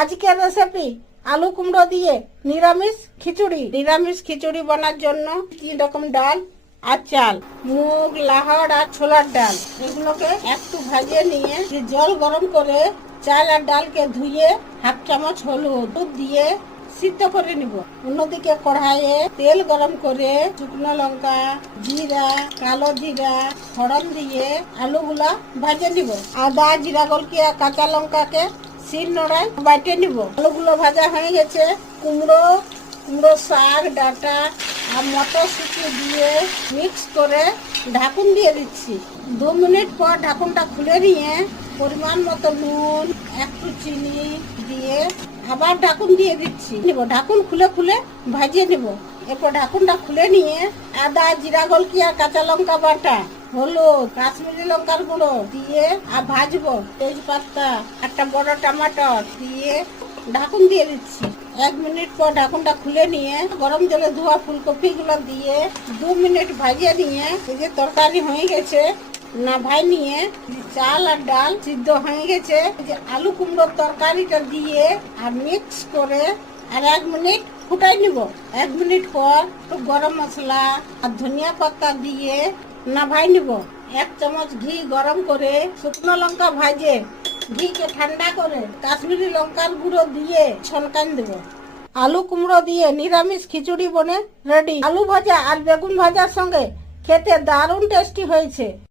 আজকের রেসিপি আলু কুমড়ো দিয়ে নিরামিষ খিচুড়ি। নিরামিষ খিচুড়ি বানার জন্য 3 রকম ডাল আর চাল, মুগ, লাহড় আর ছোলার ডাল, এগুলোকে একটু ভাজিয়ে নিয়ে জল গরম করে চাল আর ডালকে ধুয়ে হাফ চামচ হলুদ দিয়ে সিদ্ধ করে নিব। অন্যদিকে কড়াইয়ে তেল গরম করে শুকনো লঙ্কা, জিরা, কালো জিরা, ফোড়ন দিয়ে আলুগুলা ভাজে নিব। আদা, জিরা গলকিয়া কাঁচা লঙ্কাকে শিল নোড়ায় বাইটে নিব। আলুগুলো ভাজা হয়ে গেছে। কুমড়ো শাক, ডাঁটা আর মটরশুঁটি দিয়ে মিক্স করে ঢাকুন দিয়ে দিচ্ছি। 2 মিনিট পর ঢাকুনটা খুলে নিয়ে পরিমাণ মতো নুন, একটু চিনি দিয়ে আবার ঢাকুন দিয়ে দিচ্ছি। ঢাকুন খুলে খুলে ভাজিয়ে নেব। এরপর ঢাকুনটা খুলে নিয়ে আদা, জিরা গলকি আর কাঁচা লঙ্কা বাটা, হলুদ, কাশ্মীরি লঙ্কার গুঁড়ো দিয়ে আর ভাজবো। তেজপাতা, একটা বড় টমেটো দিয়ে ঢাকুন দিয়ে দিচ্ছি। 1 মিনিট পর ঢাকুনটা খুলে নিয়ে গরম জলে ধোয়া ফুলকপি গুলো দিয়ে 2 মিনিট ভাজিয়ে নিয়ে এই যে তরকারি হয়ে গেছে না ভাই নিয়ে চাল আর ডাল সিদ্ধ হয়ে গেছে। যে আলু কুমড়োর তরকারিটা দিয়ে আর মিক্স করে আর 1 মিনিট ফুটাই নিব। 1 মিনিট পর গরম মশলা আর ধনিয়া পাতা দিয়ে না ভাই নিব। 1 চামচ ঘি গরম করে শুকনো লঙ্কা ভাজে ঘিকে ঠান্ডা করে কাশ্মীরি লঙ্কার গুঁড়ো দিয়ে ছলকান দেব। আলু কুমড়ো দিয়ে নিরামিষ খিচুড়ি বনে রেডি। আলু ভাজা আর বেগুন ভাজার সঙ্গে খেতে দারুণ টেস্টি হয়েছে।